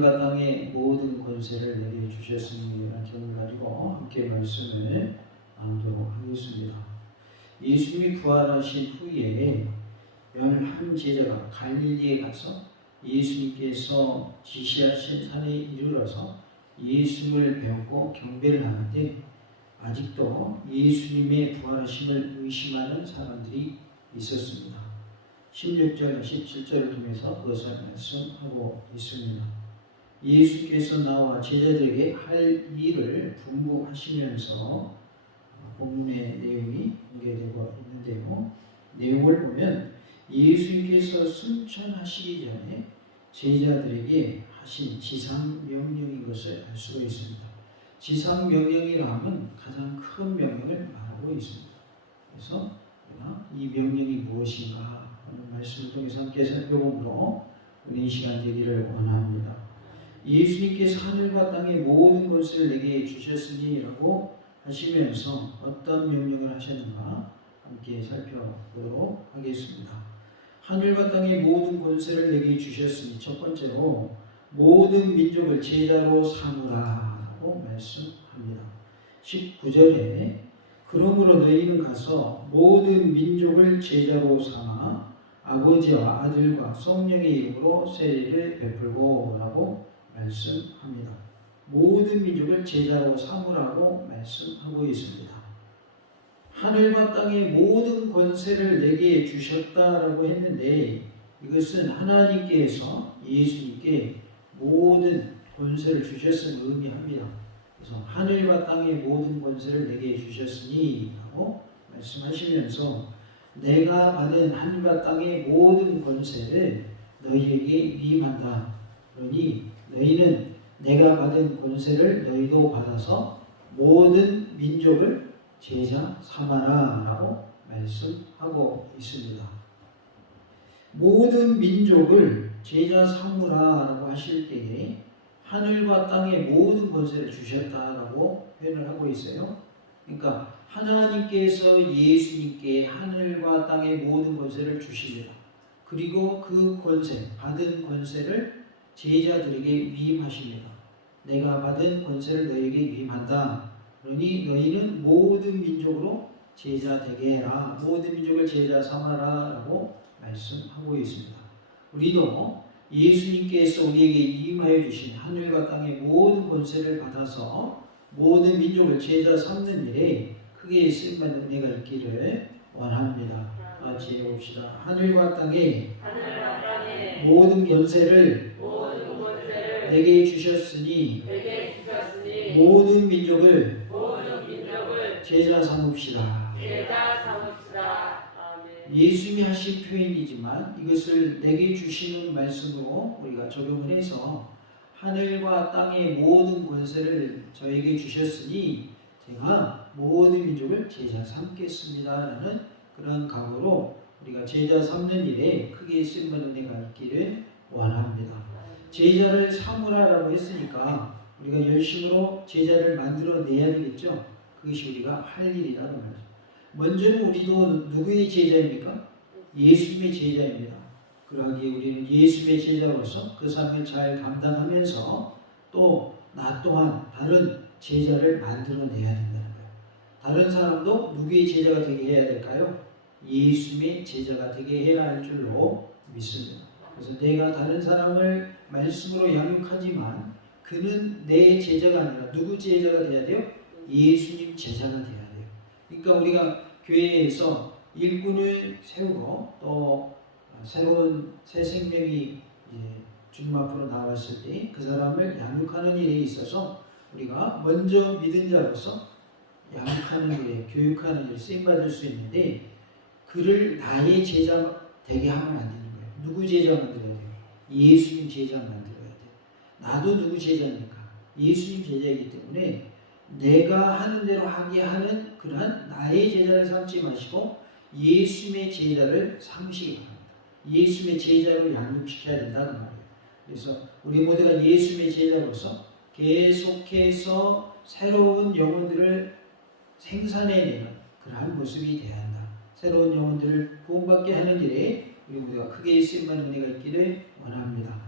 하늘과 땅의 모든 권세를 내게 주셨으니라는 점을 가지고 함께 말씀을 나누도록 하겠습니다. 예수님이 부활하신 후에 11 제자가 갈릴리에 가서 예수님께서 지시하신 산에 이르러서 예수님을 배우고 경배를 하는데 아직도 예수님의 부활하심을 의심하는 사람들이 있었습니다. 16절, 17절을 통해서 그것을 말씀하고 있습니다. 예수께서 나와 제자들에게 할 일을 분부하시면서 본문의 내용이 공개되고 있는데요. 내용을 보면 예수님께서 승천하시기 전에 제자들에게 하신 지상명령인 것을 알 수가 있습니다. 지상명령이라 하면 가장 큰 명령을 말하고 있습니다. 그래서 이 명령이 무엇인가 하는 말씀을 통해서 함께 살펴보므로 은혜의 시간 되기를 원합니다. 예수님께서 하늘과 땅의 모든 것을 내게 주셨으니 라고 하시면서 어떤 명령을 하셨는가 함께 살펴보도록 하겠습니다. 하늘과 땅의 모든 권세를 내게 주셨으니 첫 번째로 모든 민족을 제자로 삼으라 라고 말씀합니다. 19절에 그러므로 너희는 가서 모든 민족을 제자로 삼아 아버지와 아들과 성령의 이름으로 세례를 베풀고 라고 말씀합니다. 모든 민족을 제자로 삼으라고 말씀하고 있습니다. 하늘과 땅의 모든 권세를 내게 주셨다라고 했는데 이것은 하나님께서 예수님께 모든 권세를 주셨음을 의미합니다. 그래서 하늘과 땅의 모든 권세를 내게 주셨으니 라고 말씀하시면서 내가 받은 하늘과 땅의 모든 권세를 너희에게 위임한다. 그러니 너희는 내가 받은 권세를 너희도 받아서 모든 민족을 제자 삼아라 라고 말씀하고 있습니다. 모든 민족을 제자 삼으라 라고 하실 때에 하늘과 땅의 모든 권세를 주셨다라고 표현을 하고 있어요. 그러니까 하나님께서 예수님께 하늘과 땅의 모든 권세를 주십니다. 그리고 그 권세, 받은 권세를 제자들에게 위임하십니다. 내가 받은 권세를 너희에게 위임한다. 그러니 너희는 모든 민족으로 제자 되게 해라. 모든 민족을 제자 삼아라 라고 말씀하고 있습니다. 우리도 예수님께서 우리에게 위임하여 주신 하늘과 땅의 모든 권세를 받아서 모든 민족을 제자 삼는 일에 크게 쓰임받는 은혜가 있기를 원합니다. 같이 읽어봅시다. 하늘과 땅의 모든 권세를 내게 주셨으니 모든 민족을 제자 삼읍시다. 예수님이 하신 표현이지만 이것을 내게 주시는 말씀으로 우리가 적용을 해서 하늘과 땅의 모든 권세를 저에게 주셨으니 제가 모든 민족을 제자 삼겠습니다 라는 그런 각오로 우리가 제자 삼는 일에 크게 쓰임받는 은혜가 있기를 원합니다. 제자를 삼으라라고 했으니까 우리가 열심으로 제자를 만들어내야 되겠죠. 그것이 우리가 할 일이라는 말이죠. 먼저는 우리도 누구의 제자입니까? 예수님의 제자입니다. 그러기에 우리는 예수님의 제자로서 그 삶을 잘 감당하면서 또 나 또한 다른 제자를 만들어내야 된다는 거예요. 다른 사람도 누구의 제자가 되게 해야 될까요? 예수님의 제자가 되게 해야 할 줄로 믿습니다. 그래서 내가 다른 사람을 말씀으로 양육하지만 그는 내 제자가 아니라 누구 제자가 돼야 돼요? 예수님 제자가 돼야 돼요. 그러니까 우리가 교회에서 일꾼을 세우고 또 새로운 새 생명이 주님 앞으로 나왔을 때 그 사람을 양육하는 일에 있어서 우리가 먼저 믿은 자로서 양육하는 일에 교육하는 일에 쓰임받을 수 있는데 그를 나의 제자 되게 하면 안 되는 거예요. 누구 제자 만들어야 돼요? 예수님 제자 만들어야 돼요. 나도 누구 제자입니까? 예수님 제자이기 때문에 내가 하는 대로 하게 하는 그러한 나의 제자를 삼지 마시고 예수님의 제자를 삼시기 바랍니다. 예수님의 제자로 양육시켜야 된다는 말이에요. 그래서 우리 모두가 예수님의 제자로서 계속해서 새로운 영혼들을 생산해내는 그러한 모습이 되어야 한다. 새로운 영혼들을 구원받게 하는 일에 우리 모두가 크게 쓰임받는 은혜가 있기를 원합니다.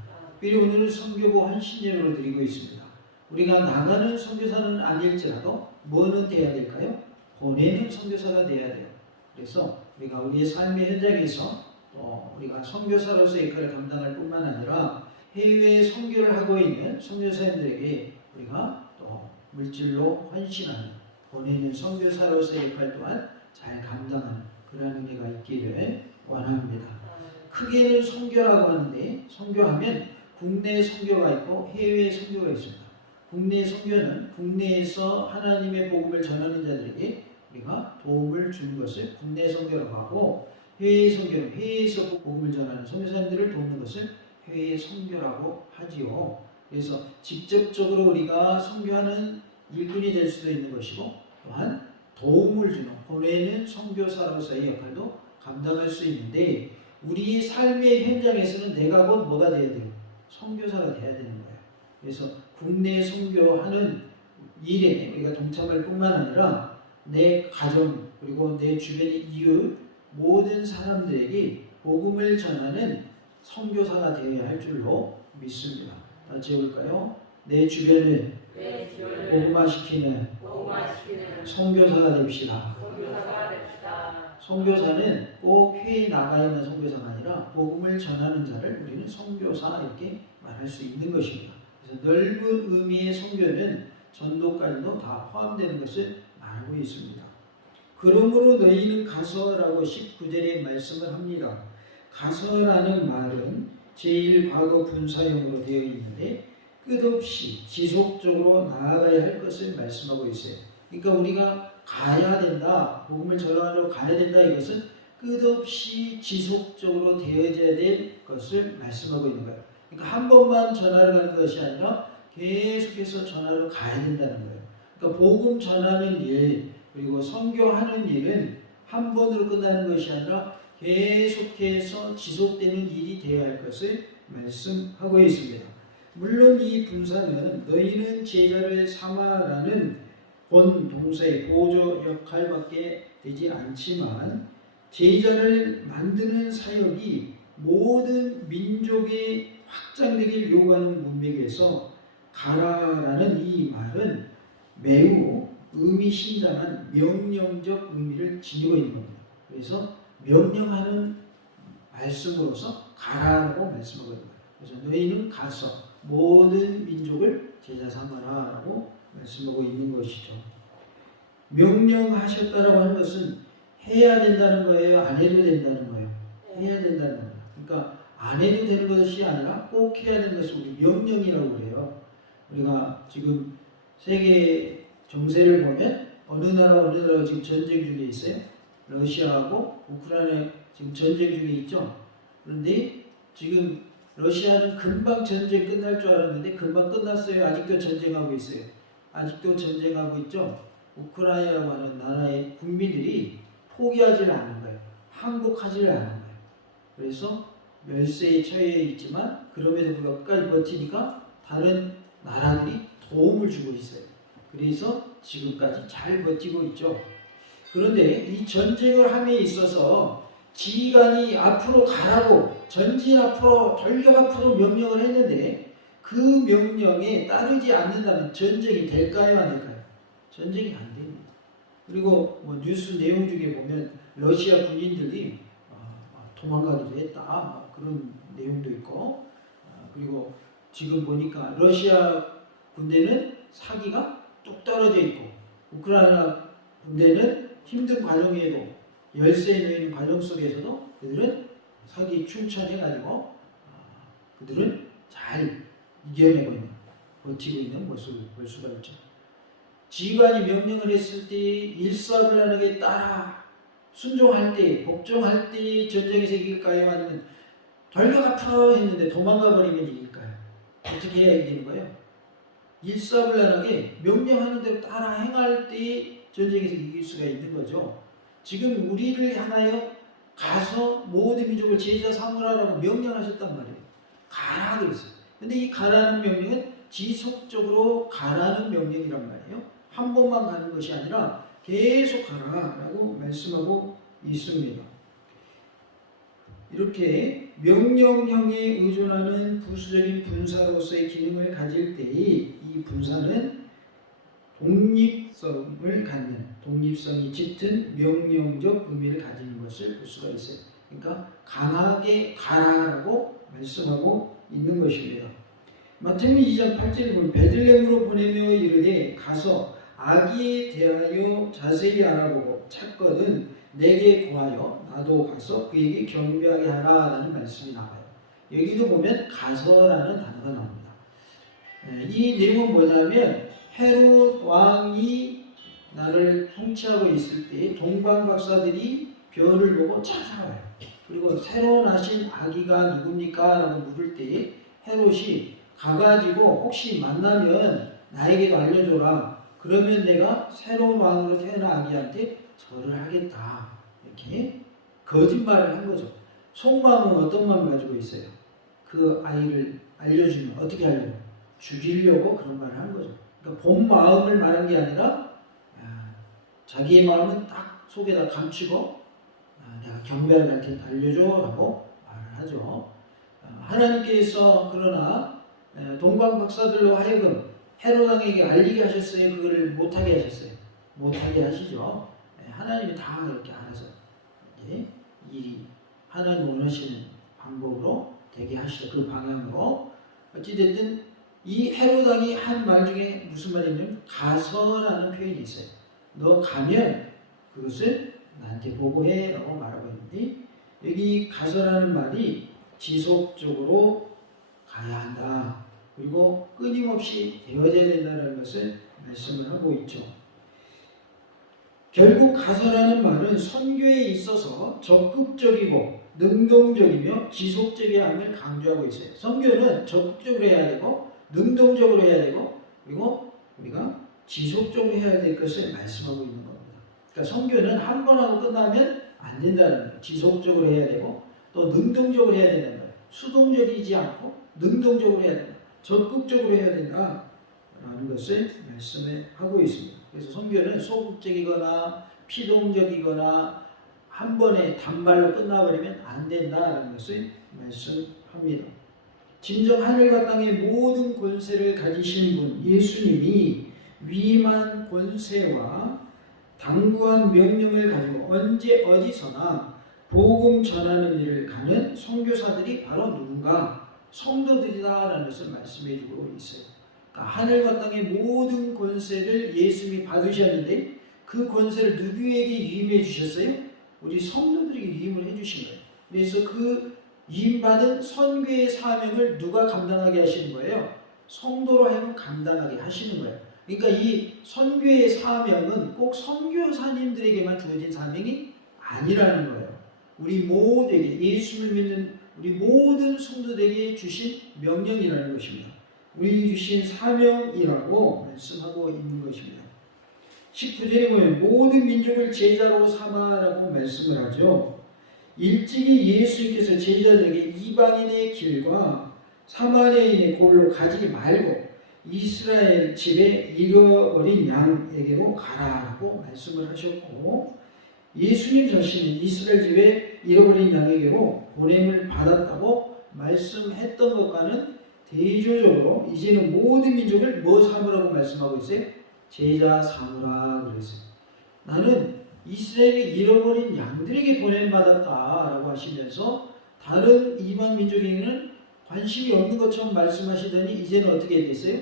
특별히 오늘은 선교부 헌신 예배로 드리고 있습니다. 우리가 나가는 선교사는 아닐지라도 뭐는 돼야 될까요? 보내는 선교사가 돼야 돼요. 그래서 우리가 우리의 삶의 현장에서 또 우리가 선교사로서의 역할을 감당할 뿐만 아니라 해외에 선교를 하고 있는 선교사님들에게 우리가 또 물질로 헌신하는 보내는 선교사로서의 역할 또한 잘 감당하는 그런 은혜가 있기를 원합니다. 크게는 선교라고 하는데 선교하면 국내 선교가 있고 해외 선교가 있습니다. 국내 선교는 국내에서 하나님의 복음을 전하는 자들에게 우리가 도움을 주는 것을 국내 선교라고 하고 해외 선교는 해외에서 복음을 전하는 선교사님들을 돕는 것을 해외 선교라고 하지요. 그래서 직접적으로 우리가 선교하는 일꾼이 될 수도 있는 것이고 또한 도움을 주는 보내는 선교사로서의 역할도 감당할 수 있는데 우리의 삶의 현장에서는 내가 곧 뭐가 돼야 돼요? 선교사가 돼야 되는 거예요. 그래서 국내 선교하는 일에 우리가 동참할 뿐만 아니라 내 가정 그리고 내 주변의 이웃 모든 사람들에게 복음을 전하는 선교사가 되어야 할 줄로 믿습니다. 다시 해볼까요? 내 주변을 복음화시키는 선교사가 됩시다. 선교사는 꼭 회에 나가야만 선교사가 아니라 복음을 전하는 자를 우리는 선교사 이렇게 말할 수 있는 것입니다. 그래서 넓은 의미의 선교는 전도까지도 다 포함되는 것을 말하고 있습니다. 그러므로 너희는 가서라고 19절에 말씀을 합니다. 가서라는 말은 제1과거 분사형으로 되어 있는데 끝없이 지속적으로 나아가야 할 것을 말씀하고 있어요. 그러니까 우리가 가야 된다, 복음을 전하러 가야 된다, 이것은 끝없이 지속적으로 되어져야 될 것을 말씀하고 있는 거예요. 그러니까 한 번만 전하러 가는 것이 아니라 계속해서 전하러 가야 된다는 거예요. 그러니까 복음 전하는 일 그리고 선교하는 일은 한 번으로 끝나는 것이 아니라 계속해서 지속되는 일이 되어야 할 것을 말씀하고 있습니다. 물론 이 분사는 너희는 제자를 삼아라는 본 동사의 보조 역할밖에 되지 않지만 제자를 만드는 사역이 모든 민족이 확장되길 요구하는 문맥에서 가라라는 이 말은 매우 의미심장한 명령적 의미를 지니고 있는 겁니다. 그래서 명령하는 말씀으로서 가라라고 말씀하고 있는 거예요. 그래서 너희는 가서 모든 민족을 제자 삼아라 라고 말씀하고 있는 것이죠. 명령하셨다라고 하는 것은 해야 된다는 거예요? 안 해도 된다는 거예요? 해야 된다는 겁니다. 그러니까 안 해도 되는 것이 아니라 꼭 해야 되는 것을 우리 명령이라고 그래요. 우리가 지금 세계 정세를 보면 어느 나라가 지금 전쟁 중에 있어요. 러시아하고 우크라이나 지금 전쟁 중에 있죠. 그런데 지금 러시아는 금방 전쟁 끝날 줄 알았는데 금방 끝났어요. 아직도 전쟁하고 있어요. 아직도 전쟁하고 있죠. 우크라이나라고 하는 나라의 국민들이 포기하지 않는 거예요. 항복하지 않는 거예요. 그래서 멸세에 처해 있지만 그럼에도 불구하고 끝까지 버티니까 다른 나라들이 도움을 주고 있어요. 그래서 지금까지 잘 버티고 있죠. 그런데 이 전쟁을 함에 있어서 지휘관이 앞으로 가라고 전진 앞으로 전력 앞으로 명령을 했는데 그 명령에 따르지 않는다면 전쟁이 될까요? 안 될까요? 전쟁이 안 됩니다. 그리고 뭐 뉴스 내용 중에 보면 러시아 군인들이 도망가기도 했다 그런 내용도 있고 그리고 지금 보니까 러시아 군대는 사기가 뚝 떨어져 있고 우크라이나 군대는 힘든 과정에도 열세에 놓이는 과정 속에서도 그들은 사기 충천해가지고 그들은 잘 이겨내고 있는 버티고 있는 모습을 볼 수가 있죠. 지휘관이 명령을 했을 때 일사불란하게 따라 순종할 때 복종할 때 전쟁에서 이길까요? 아니면 전력 앞으로 했는데 도망가 버리면 이길까요? 어떻게 해야 이기는 거예요? 일사불란하게 명령하는 대로 따라 행할 때 전쟁에서 이길 수가 있는 거죠. 지금 우리를 향하여 가서 모든 민족을 제자 삼으라라고 명령하셨단 말이에요. 가라 그랬어요. 근데 이 가라는 명령은 지속적으로 가라는 명령이란 말이에요. 한 번만 가는 것이 아니라 계속 가라라고 말씀하고 있습니다. 이렇게 명령형에 의존하는 부수적인 분사로서의 기능을 가질 때의 이 분사는 독립성을 갖는, 독립성이 짙은 명령적 의미를 가지는 것을 볼 수가 있어요. 그러니까 강하게 가라라고 말씀하고 있는 것입니다. 마태복음 2장 8절에 보면 베들레헴으로 보내며 이르되 가서 아기에 대하여 자세히 알아보고 찾거든 내게 고하여 나도 가서 그에게 경배하게 하라라는 말씀이 나와요. 여기도 보면 가서라는 단어가 나옵니다. 이 내용은 뭐냐면 헤롯 왕이 나를 통치하고 있을 때 동방 박사들이 별을 보고 찾아와요. 그리고 새로 나신 아기가 누굽니까? 라고 물을 때 헤롯이 가가지고 혹시 만나면 나에게도 알려줘라. 그러면 내가 새로운 왕으로 태어난 아기한테 절을 하겠다. 이렇게 거짓말을 한 거죠. 속마음은 어떤 마음을 가지고 있어요? 그 아이를 알려주면 어떻게 하려고? 죽이려고 그런 말을 한 거죠. 그러니까 본 마음을 말한 게 아니라 자기의 마음은 딱 속에다 감추고 내가 경배를 할 테니까 알려줘 라고 말을 하죠. 하나님께서 그러나 동방 박사들로 하여금 헤롯 왕에게 알리게 하셨어요? 그거를 못하게 하셨어요? 못하게 하시죠. 하나님이 다 이렇게 알아서 이 하나님 원하시는 방법으로 되게 하시죠. 그 방향으로. 어찌됐든 이 헤롯 왕이 한 말 중에 무슨 말이냐면 가서라는 표현이 있어요. 너 가면 그것을 나한테 보고해 라고 말하고 있는데 여기 가서라는 말이 지속적으로 가야 한다. 그리고 끊임없이 되어져야 된다는 것을 말씀을 하고 있죠. 결국 가서라는 말은 선교에 있어서 적극적이고 능동적이며 지속적이어야 함을 강조하고 있어요. 선교는 적극적으로 해야 되고 능동적으로 해야 되고 그리고 우리가 지속적으로 해야 될 것을 말씀하고 있는 겁니다. 그러니까 선교는 한 번 하고 끝나면 안 된다는 거예요. 지속적으로 해야 되고 또 능동적으로 해야 된다는 거예요. 수동적이지 않고 능동적으로 해야 된다. 적극적으로 해야 된다라는 것을 말씀을 하고 있습니다. 그래서 선교는 소극적이거나 피동적이거나 한 번에 단발로 끝나버리면 안 된다라는 것을 말씀합니다. 진정 하늘과 땅의 모든 권세를 가지신 분 예수님이 위임한 권세와 당부한 명령을 가지고 언제 어디서나 복음 전하는 일을 가는 선교사들이 바로 누군가? 성도들이다라는 것을 말씀해 주고 있어요. 그러니까 하늘과 땅의 모든 권세를 예수님이 받으셨는데 그 권세를 누구에게 위임해 주셨어요? 우리 성도들에게 위임을 해 주신 거예요. 그래서 그 위임받은 선교의 사명을 누가 감당하게 하시는 거예요? 성도로 하여금 감당하게 하시는 거예요. 그러니까 이 선교의 사명은 꼭 선교사님들에게만 주어진 사명이 아니라는 거예요. 우리 모두에게 예수를 믿는 우리 모든 성도들에게 주신 명령이라는 것입니다. 우리에게 주신 사명이라고 말씀하고 있는 것입니다. 19절에 보면 모든 민족을 제자로 삼아라고 말씀을 하죠. 일찍이 예수님께서 제자들에게 이방인의 길과 사마리아인의 골로 가지 말고 이스라엘 집에 잃어버린 양에게로 가라라고 말씀을 하셨고 예수님 자신은 이스라엘 집에 잃어버린 양에게로 보냄을 받았다고 말씀했던 것과는 대조적으로 이제는 모든 민족을 뭐 삼으라고 말씀하고 있어요? 제자 삼으라 그랬어요. 나는 이스라엘이 잃어버린 양들에게 보냄 받았다라고 하시면서 다른 이방 민족에게는 관심이 없는 것처럼 말씀하시더니 이제는 어떻게 됐어요?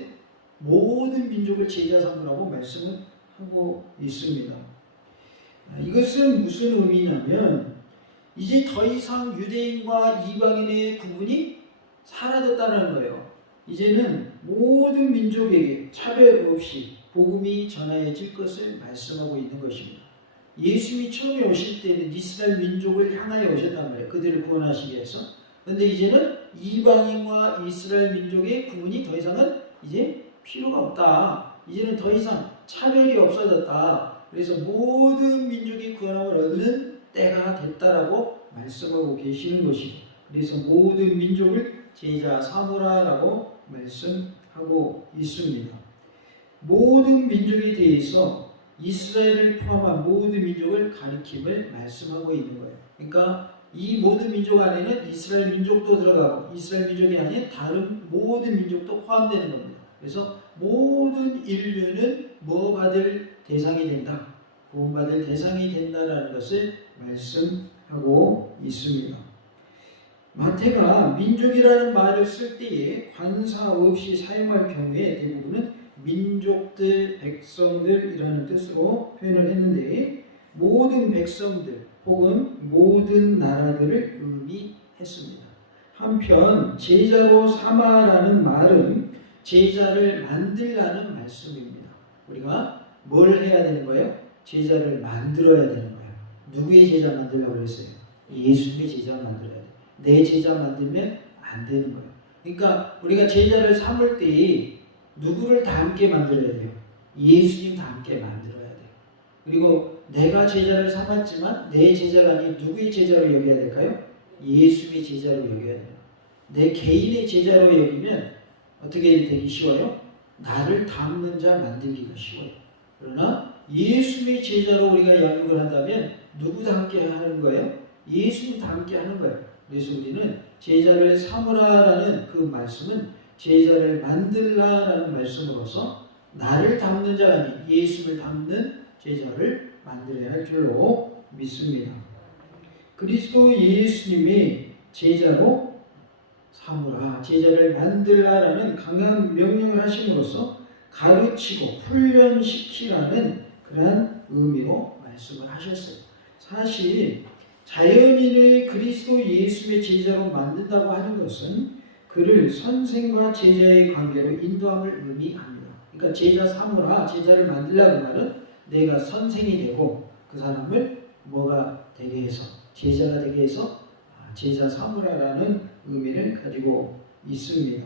모든 민족을 제자 삼으라고 말씀을 하고 있습니다. 이것은 무슨 의미냐면 이제 더 이상 유대인과 이방인의 구분이 사라졌다는 거예요. 이제는 모든 민족에게 차별 없이 복음이 전하여질 것을 말씀하고 있는 것입니다. 예수님이 처음에 오실 때는 이스라엘 민족을 향하여 오셨단 말이에요. 그들을 구원하시기 위해서. 그런데 이제는 이방인과 이스라엘 민족의 구분이 더 이상은 이제 필요가 없다. 이제는 더 이상 차별이 없어졌다. 그래서 모든 민족이 구원함을 얻는 때가 됐다라고 말씀하고 계시는 것이죠. 그래서 모든 민족을 제자 삼으라라고 말씀하고 있습니다. 모든 민족에 대해서 이스라엘을 포함한 모든 민족을 가리킴을 말씀하고 있는 거예요. 그러니까 이 모든 민족 안에는 이스라엘 민족도 들어가고 이스라엘 민족이 아닌 다른 모든 민족도 포함되는 겁니다. 그래서 모든 인류는 뭐 받을 대상이 된다. 구원받을 대상이 된다라는 것을 말씀하고 있습니다. 마태가 민족이라는 말을 쓸 때에 관사 없이 사용할 경우에 대부분은 민족들, 백성들이라는 뜻으로 표현을 했는데 모든 백성들 혹은 모든 나라들을 의미했습니다. 한편 제자로 삼아라는 말은 제자를 만들라는 말씀입니다. 우리가 뭘 해야 되는 거예요? 제자를 만들어야 되는 거예요. 누구의 제자 만들려고 그랬어요? 예수님의 제자 만들어야 돼요. 내 제자 만들면 안 되는 거예요. 그러니까 우리가 제자를 삼을 때 누구를 다 함께 만들어야 돼요? 예수님 다 함께 만들어야 돼요. 그리고 내가 제자를 삼았지만 내 제자가 아닌 누구의 제자로 여겨야 될까요? 예수님의 제자로 여겨야 돼요. 내 개인의 제자로 여기면 어떻게 되기 쉬워요? 나를 닮는 자 만들기가 쉬워요. 그러나 예수님의 제자로 우리가 양육을 한다면 누구도 함께 하는 거예요? 예수님 다 함께 하는 거예요. 그래서 우리는 제자를 삼으라라는 그 말씀은 제자를 만들라라는 말씀으로서 나를 닮는 자 아닌 예수님을 닮는 제자를 만들어야 할 줄로 믿습니다. 그리스도 예수님의 제자로 삼으라, 제자를 만들라라는 강한 명령을 하심으로써 가르치고 훈련시키라는 그러한 의미로 말씀을 하셨어요. 사실 자연인을 그리스도 예수의 제자로 만든다고 하는 것은 그를 선생과 제자의 관계로 인도함을 의미합니다. 그러니까 제자 삼으라, 제자를 만들라는 말은 내가 선생이 되고 그 사람을 뭐가 되게 해서 제자가 되게 해서 제자 삼으라라는 의미를 가지고 있습니다.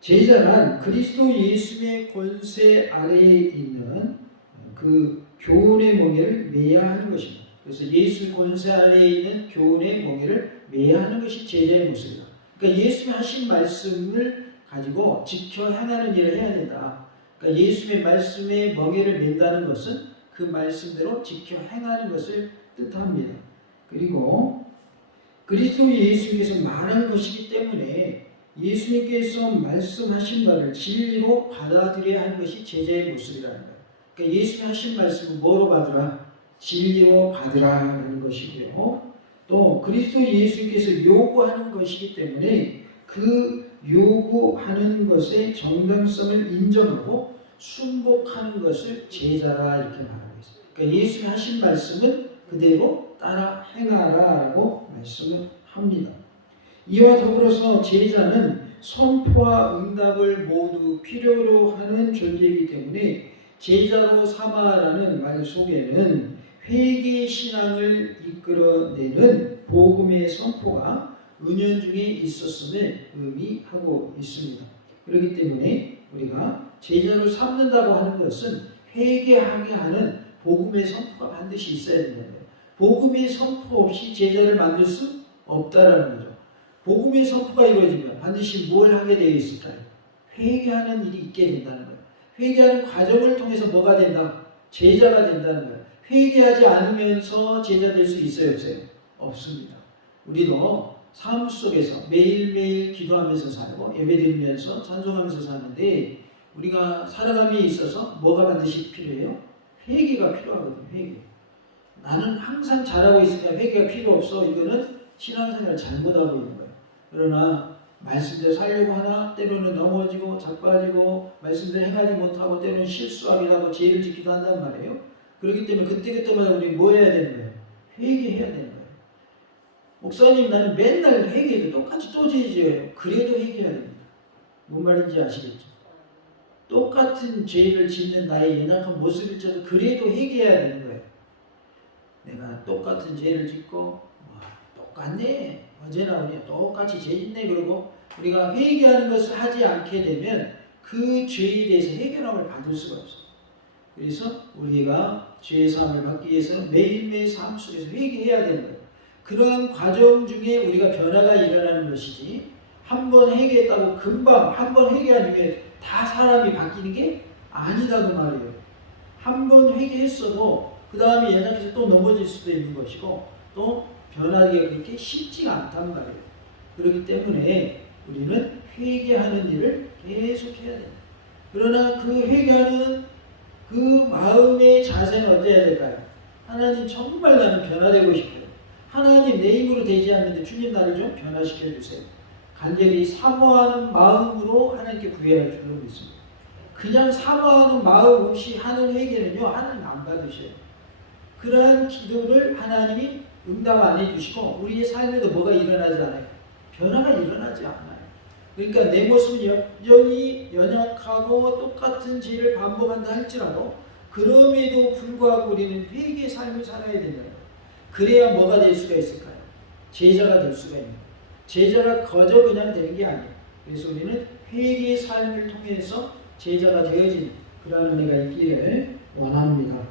제자란 그리스도 예수의 권세 아래에 있는 그 교훈의 멍에를 매야 하는 것입니다. 그래서 예수 권세 아래에 있는 교훈의 멍에를 매야 하는 것이 제자의 모습이다. 그러니까 예수님이 하신 말씀을 가지고 지켜 행하는 일을 해야 된다. 그러니까 예수님의 말씀에 멍에를 맨다는 것은 그 말씀대로 지켜 행하는 것을 뜻합니다. 그리고 그리스도 예수님께서 말한 것이기 때문에 예수님께서 말씀하신 바를 진리로 받아들여야 하는 것이 제자의 모습이라는 거예요. 그러니까 예수님이 하신 말씀은 뭐로 받으라? 진리로 받으라는 것이고요. 또 그리스도 예수님께서 요구하는 것이기 때문에 그 요구하는 것의 정당성을 인정하고 순복하는 것을 제자라 이렇게 말하고 있어요. 그러니까 예수님이 하신 말씀은 그대로 따라 행하라라고 말씀을 합니다. 이와 더불어서 제자는 선포와 응답을 모두 필요로 하는 존재이기 때문에 제자로 삼아라는 말 속에는 회개 신앙을 이끌어내는 복음의 선포가 은연중에 있었음을 의미하고 있습니다. 그렇기 때문에 우리가 제자로 삼는다고 하는 것은 회개하게 하는 복음의 선포가 반드시 있어야 된다는 거예요. 복음의 선포 없이 제자를 만들 수 없다라는 거죠. 복음의 선포가 이루어지면 반드시 뭘 하게 되어 있을까요? 회개하는 일이 있게 된다는 거예요. 회개하는 과정을 통해서 뭐가 된다? 제자가 된다는 거예요. 회개하지 않으면서 제자 될 수 있어요? 없어요? 없습니다. 우리도 삶 속에서 매일매일 기도하면서 살고 예배드리면서 찬송하면서 사는데 우리가 살아감에 있어서 뭐가 반드시 필요해요? 회개가 필요하거든요. 회개. 나는 항상 잘하고 있으니까 회개가 필요 없어. 이거는 신앙생활을 잘못하고 있는 거예요. 그러나 말씀대로 살려고 하나 때로는 넘어지고 자빠지고 말씀대로 행하지 못하고 때로는 실수하기도 하고 죄를 짓기도 한단 말이에요. 그렇기 때문에 그때그때마다 우리 뭐 해야 되는 거예요? 회개해야 되는 거예요. 목사님 나는 맨날 회개해도 똑같이 또 죄 지어요. 그래도 회개해야 됩니다. 뭔 말인지 아시겠죠? 똑같은 죄를 짓는 나의 연약한 모습일지라도 그래도 회개해야 되는 거예요. 내가 똑같은 죄를 짓고 똑같네 어제나 오늘 똑같이 죄 짓네 그러고 우리가 회개하는 것을 하지 않게 되면 그 죄에 대해서 해결함을 받을 수가 없어요. 그래서 우리가 죄의 사함을 받기 위해서 매일매일 삶 속에서 회개해야 되는 거예요. 그러한 과정 중에 우리가 변화가 일어나는 것이지 한 번 회개했다고 금방 한 번 회개한 이후에 다 사람이 바뀌는 게 아니다고 말이에요. 한 번 회개했어도 그 다음에 연약해서 또 넘어질 수도 있는 것이고 또 변하기가 그렇게 쉽지가 않단 말이에요. 그렇기 때문에 우리는 회개하는 일을 계속해야 돼요. 그러나 그 회개하는 그 마음의 자세는 어때야 될까요? 하나님 정말 나는 변화되고 싶어요. 하나님 내 힘으로 되지 않는데 주님 나를 좀 변화시켜 주세요. 간절히 사모하는 마음으로 하나님께 구해야 할 줄로 믿습니다. 그냥 사모하는 마음 없이 하는 회개는요, 하나님 안 받으셔요. 그러한 기도를 하나님이 응답 안 해주시고 우리의 삶에도 뭐가 일어나지 않아요. 변화가 일어나지 않아요. 그러니까 내 모습은 여전히 연약하고 똑같은 죄를 반복한다 할지라도 그럼에도 불구하고 우리는 회개의 삶을 살아야 된다. 그래야 뭐가 될 수가 있을까요? 제자가 될 수가 있는 거예요. 제자가 거저 그냥 되는 게 아니에요. 그래서 우리는 회개의 삶을 통해서 제자가 되어진 그런 은혜가 있기를 원합니다.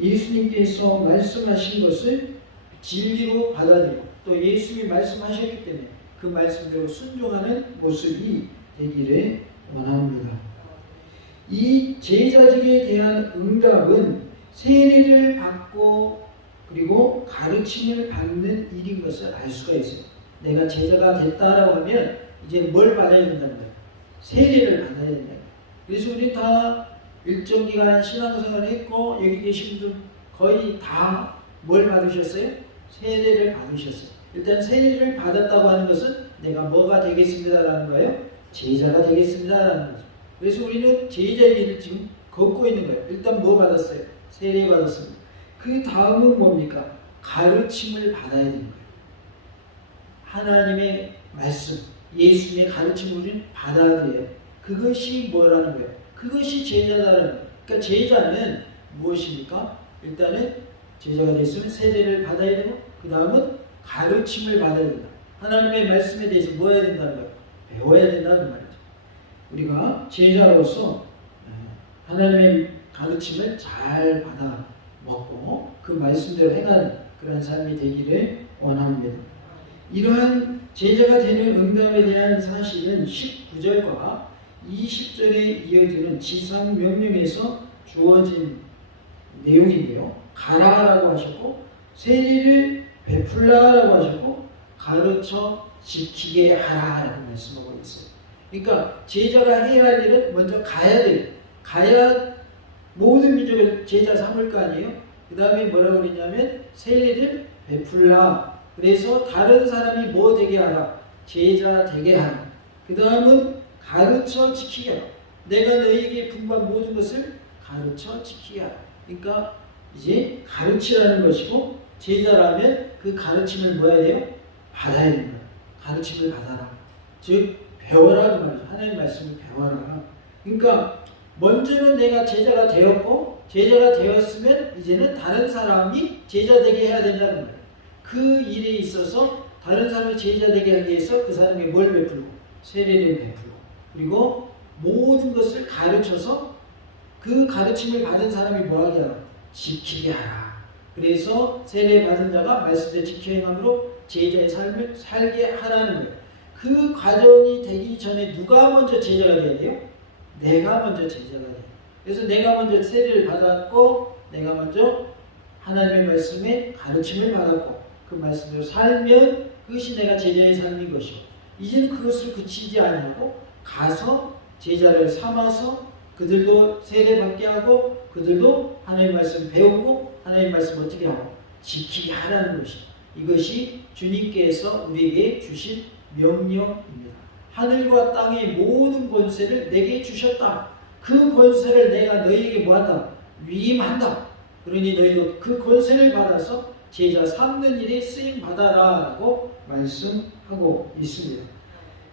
예수님께서 말씀하신 것을 진리로 받아들이고 또 예수님이 말씀하셨기 때문에 그 말씀대로 순종하는 모습이 되기를 원합니다. 이 제자직에 대한 응답은 세례를 받고 그리고 가르침을 받는 일인 것을 알 수가 있어요. 내가 제자가 됐다라고 하면 이제 뭘 받아야 된다는 거예요? 세례를 받아야 된다. 그래서 우리 다 일정 기간 신앙생활을 했고 여기 계신 분들 거의 다 뭘 받으셨어요? 세례를 받으셨어요. 일단 세례를 받았다고 하는 것은 내가 뭐가 되겠습니다라는 거예요? 제자가 되겠습니다라는 거죠. 그래서 우리는 제자의 길을 지금 걷고 있는 거예요. 일단 뭐 받았어요? 세례 받았습니다. 그 다음은 뭡니까? 가르침을 받아야 되는 거예요. 하나님의 말씀, 예수님의 가르침을 우리는 받아들여요. 그것이 뭐라는 거예요? 그것이 제자라는 거예요. 그러니까 제자는 무엇입니까? 일단은 제자가 됐으면 세례를 받아야 되고 그 다음은 가르침을 받아야 된다. 하나님의 말씀에 대해서 뭐 해야 된다는 거예요? 배워야 된다는 말이죠. 우리가 제자로서 하나님의 가르침을 잘 받아 먹고 그 말씀대로 행하는 그런 삶이 되기를 원합니다. 이러한 제자가 되는 응답에 대한 사실은 19절과 20절에 이어지는 지상명령에서 주어진 내용인데요. 가라라고 하셨고 세례를 베풀라라고 하셨고 가르쳐 지키게 하라라고 말씀하고 있어요. 그러니까 제자가 해야 할 일은 먼저 가야 돼요. 가야 모든 민족을 제자 삼을 거 아니에요. 그 다음에 뭐라고 그러냐면 세례를 베풀라. 그래서 다른 사람이 뭐 되게 하라? 제자 되게 하라. 그 다음은 가르쳐 지키게 하라. 내가 너희에게 분부한 모든 것을 가르쳐 지키게 하라. 그러니까 이제 가르치라는 것이고 제자라면 그 가르침을 뭐 해야 돼요? 받아야 된다. 가르침을 받아라. 즉 배워라 그 말이죠. 하나님의 말씀을 배워라. 그러니까 먼저는 내가 제자가 되었고 제자가 되었으면 이제는 다른 사람이 제자 되게 해야 된다는 거예요. 그 일에 있어서 다른 사람을 제자 되게 하기 위해서 그 사람에게 뭘 베풀고 세례를 베풀고 그리고 모든 것을 가르쳐서 그 가르침을 받은 사람이 뭐하게 하라? 지키게 하라. 그래서 세례 받은 자가 말씀대로 지켜 행함으로 제자의 삶을 살게 하라는 거예요. 그 과정이 되기 전에 누가 먼저 제자가 돼야 돼요? 내가 먼저 제자가 돼요. 그래서 내가 먼저 세례를 받았고 내가 먼저 하나님의 말씀에 가르침을 받았고 그 말씀대로 살면 그것이 내가 제자의 삶인 것이고 이제는 그것을 그치지 아니하고 가서 제자를 삼아서 그들도 세례 받게 하고 그들도 하나님의 말씀 배우고 하나님의 말씀 어떻게 하고 지키게 하라는 것이죠. 이것이 주님께서 우리에게 주신 명령입니다. 하늘과 땅의 모든 권세를 내게 주셨다. 그 권세를 내가 너희에게 뭐한다? 위임한다. 그러니 너희도 그 권세를 받아서 제자 삼는 일에 쓰임 받아라 라고 말씀하고 있습니다.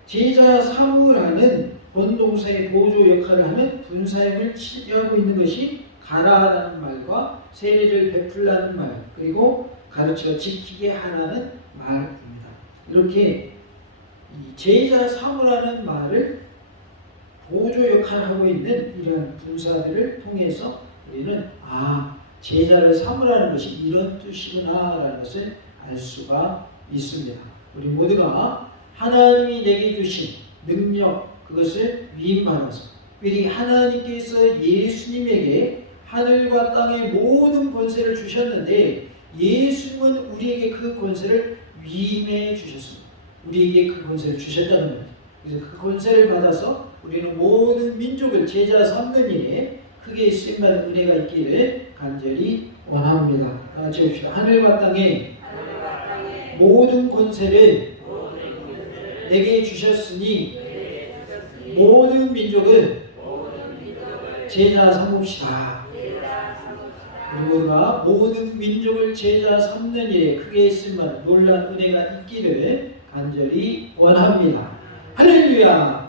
제자 삼으라는 본동사의 보조 역할을 하는 분사형을 취하고 있는 것이 가라라는 말과 세례를 베풀라는 말 그리고 가르쳐 지키게 하라는 말입니다. 이렇게 제자 삼으라는 말을 보조 역할을 하고 있는 이런 분사들을 통해서 우리는 제자를 삼으라는 것이 이런 뜻이구나 라는 것을 알 수가 있습니다. 우리 모두가 하나님이 내게 주신 능력 그것을 위임받아서 미리 하나님께서 예수님에게 하늘과 땅의 모든 권세를 주셨는데 예수님은 우리에게 그 권세를 위임해 주셨습니다. 우리에게 그 권세를 주셨다는 겁니다. 그래서 그 권세를 받아서 우리는 모든 민족을 제자 삼는 일에 크게 쓰임받는 은혜가 있기를 간절히 원합니다. 같이 합시다. 하늘과 땅에 모든 권세를 내게 주셨으니 모든 민족을 제자 삼읍시다. 우리가 모든 민족을 제자 삼는 일에 크게 쓰임받는 놀라운 은혜가 있기를 간절히 원합니다. 할렐루야.